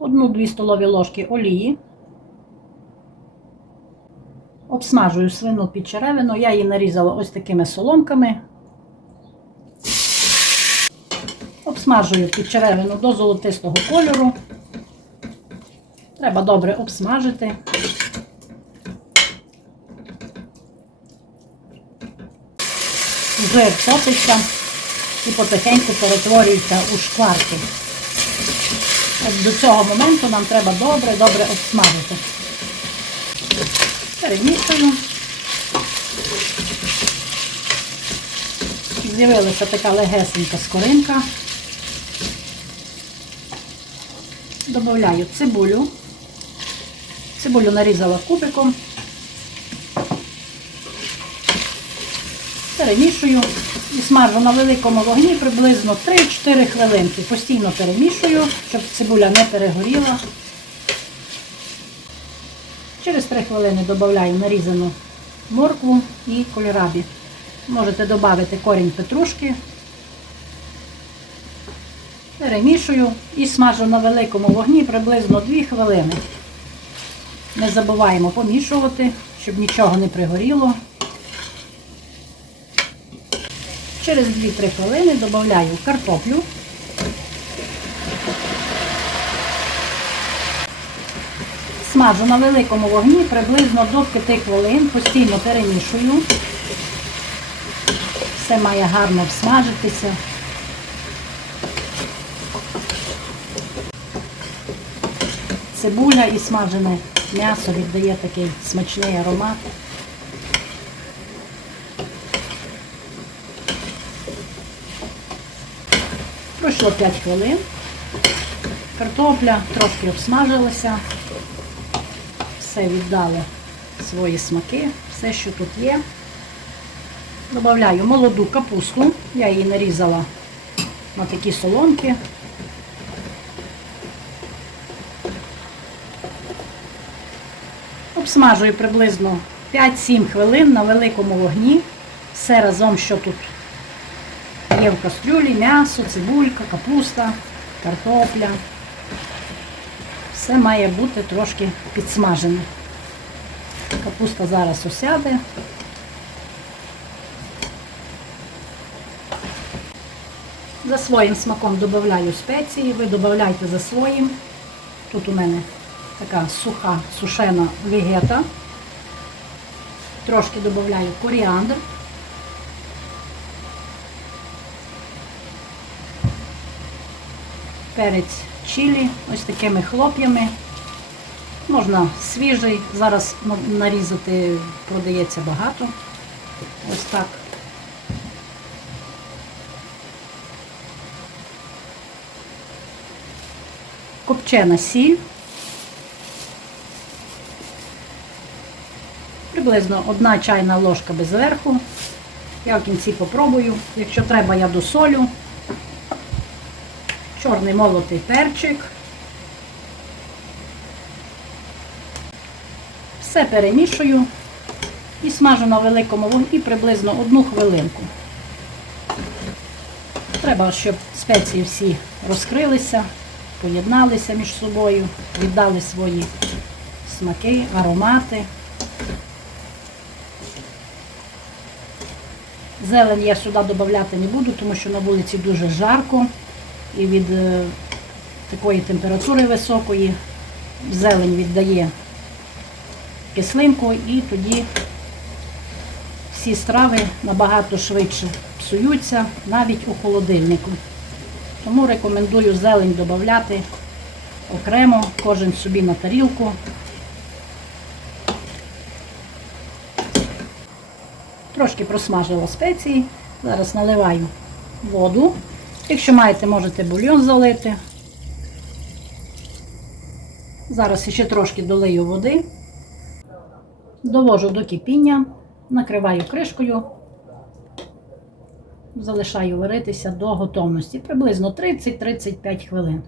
1-2 столові ложки олії. Обсмажую свину під черевину. Я її нарізала ось такими соломками. Обсмажую під черевину до золотистого кольору. Треба добре обсмажити. Жир топиться і потихеньку перетворюється у шкварки. От до цього моменту нам треба добре-добре обсмажити. Перемішую. З'явилася така легесенька скоринка. Добавляю цибулю. Цибулю нарізала кубиком. Перемішую і смажу на великому вогні приблизно 3-4 хвилинки. Постійно перемішую, щоб цибуля не перегоріла. Через 3 хвилини додаю нарізану моркву і кольорабі. Можете додати корінь петрушки. Перемішую і смажу на великому вогні приблизно 2 хвилини. Не забуваємо помішувати, щоб нічого не пригоріло. Через 2-3 хвилини додаю картоплю. Смажу на великому вогні приблизно до 5 хвилин, постійно перемішую. Все має гарно обсмажитися. Цибуля і смажене м'ясо віддає такий смачний аромат. Пройшло 5 хвилин. Картопля трошки обсмажилася. Все віддало свої смаки, все, що тут є. Добавляю молоду капусту. Я її нарізала на такі соломки. Обсмажую приблизно 5-7 хвилин на великому вогні. Все разом, що тут є в кастрюлі, м'ясо, цибулька, капуста, картопля. Все має бути трошки підсмажене. Капуста зараз осяде. За своїм смаком додаю спеції, ви додайте за своїм. Тут у мене така суха сушена вегета. Трошки додаю коріандр. Перець чилі, ось такими хлоп'ями. Можна свіжий, зараз нарізати продається багато. Ось так. Копчена сіль. Приблизно одна чайна ложка без верху. Я в кінці попробую. Якщо треба, я досолю. Чорний молотий перчик. Все перемішую і смажу на великому вогні приблизно одну хвилинку. Треба, щоб спеції всі розкрилися, поєдналися між собою, віддали свої смаки, аромати. Зелень я сюди додати не буду, тому що на вулиці дуже жарко і від е, такої температури високої зелень віддає кислинку і тоді всі страви набагато швидше псуються навіть у холодильнику. Тому рекомендую зелень додати окремо, кожен собі на тарілку. Трошки просмажила спеції. Зараз наливаю воду. Якщо маєте, можете бульйон залити. Зараз ще трошки долию води. Довожу до кипіння, накриваю кришкою, залишаю варитися до готовності. Приблизно 30-35 хвилин.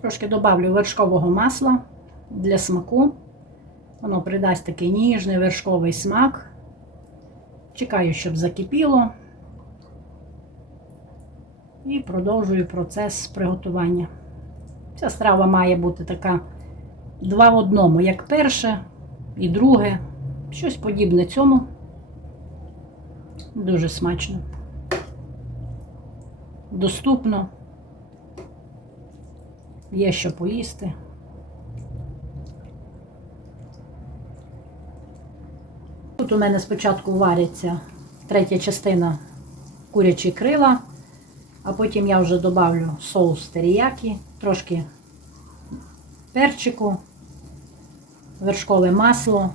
Трошки добавлю вершкового масла для смаку. Воно придасть такий ніжний вершковий смак. Чекаю, щоб закипіло. І продовжую процес приготування. Ця страва має бути така два в одному, як перше і друге. Щось подібне цьому. Дуже смачно. Доступно. Є що поїсти. Тут у мене спочатку вариться третя частина курячі крила, а потім я вже додавлю соус теріякі, трошки перчику, вершкове масло,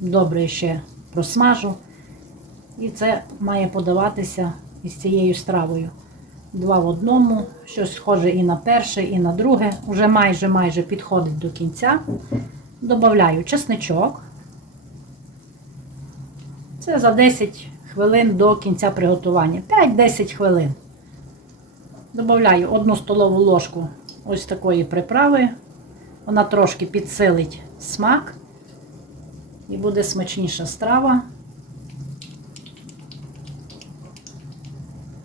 добре ще просмажу. І це має подаватися із цією стравою. Два в одному, щось схоже і на перше, і на друге. Уже майже майже підходить до кінця. Добавляю чесничок. Це за 10 хвилин до кінця приготування. 5-10 хвилин. Добавляю одну столову ложку ось такої приправи. Вона трошки підсилить смак і буде смачніша страва.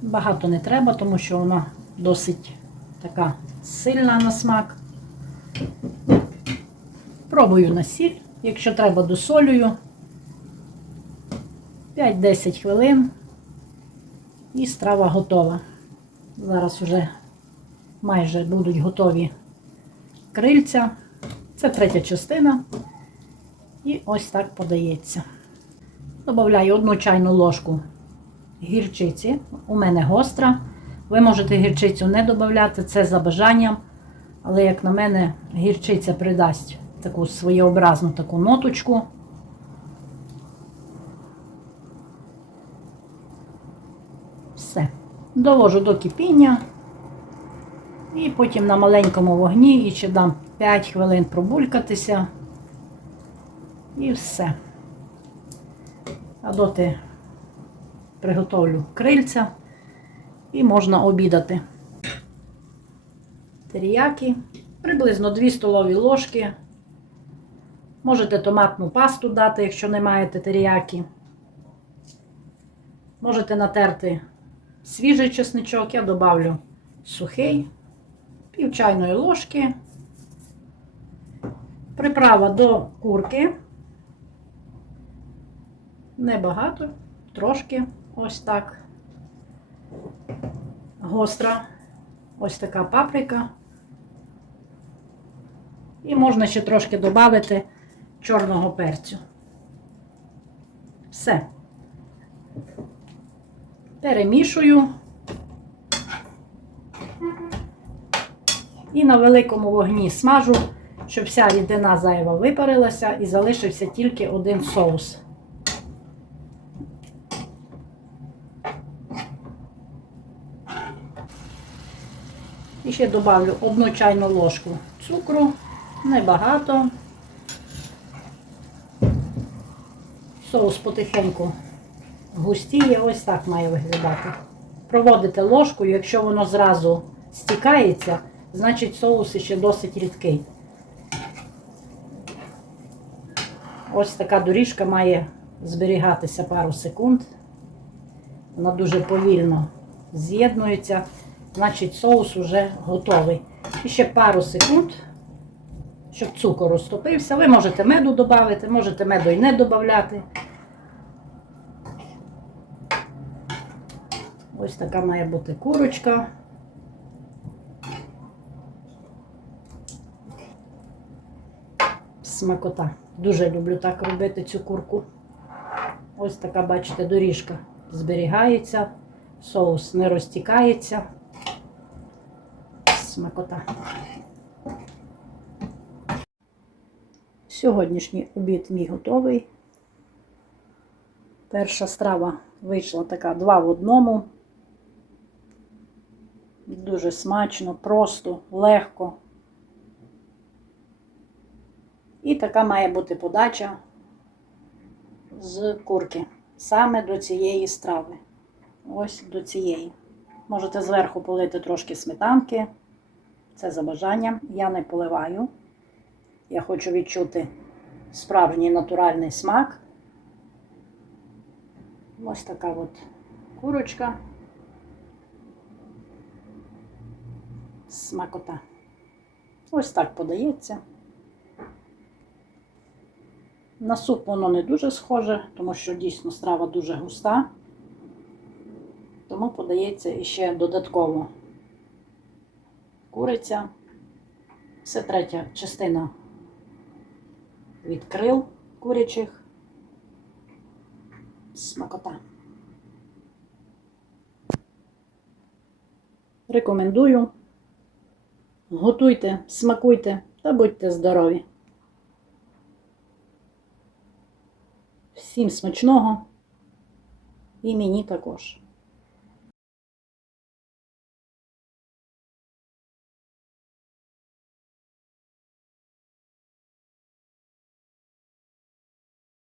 Багато не треба, тому що вона досить така сильна на смак. Пробую на сіль, якщо треба, досолюю. 5-10 хвилин і страва готова. Зараз вже майже будуть готові крильця. Це третя частина. І ось так подається. Добавляю одну чайну ложку гірчиці. У мене гостра. Ви можете гірчицю не додати, це за бажанням. Але, як на мене, гірчиця придасть таку своєобразну таку ноточку. Все. Довожу до кипіння. І потім на маленькому вогні і ще дам 5 хвилин пробулькатися. І все. А доти приготовлю крильця і можна обідати. Теріякі, приблизно 2 столові ложки. Можете томатну пасту дати, якщо не маєте теріякі. Можете натерти свіжий чесничок, я добавлю сухий, пів чайної ложки. Приправа до курки. Небагато, трошки ось так. Гостра, ось така паприка. І можна ще трошки додати чорного перцю. Все. Перемішую. І на великому вогні смажу, щоб вся рідина зайва випарилася і залишився тільки один соус. І ще додавлю одну чайну ложку цукру, небагато. Соус потихеньку густіє, ось так має виглядати. Проводите ложкою, якщо воно зразу стікається, значить соус ще досить рідкий. Ось така доріжка має зберігатися пару секунд. Вона дуже повільно з'єднується, значить соус вже готовий. І ще пару секунд, щоб цукор розтопився. Ви можете меду додати, можете меду і не додати. Ось така має бути курочка. Смакота. Дуже люблю так робити цю курку. Ось така, бачите, доріжка зберігається, соус не розтікається. Смакота. Сьогоднішній обід мій готовий. Перша страва вийшла така два в одному. Дуже смачно, просто, легко. І така має бути подача з курки. Саме до цієї страви. Ось до цієї. Можете зверху полити трошки сметанки. Це за бажанням. Я не поливаю. Я хочу відчути справжній натуральний смак. Ось така от курочка. Смакота. Ось так подається. На суп воно не дуже схоже, тому що дійсно страва дуже густа. Тому подається іще додатково куриця. Це третя частина від крил курячих. Смакота. Рекомендую. Готуйте, смакуйте та будьте здорові. Всім смачного і мені також.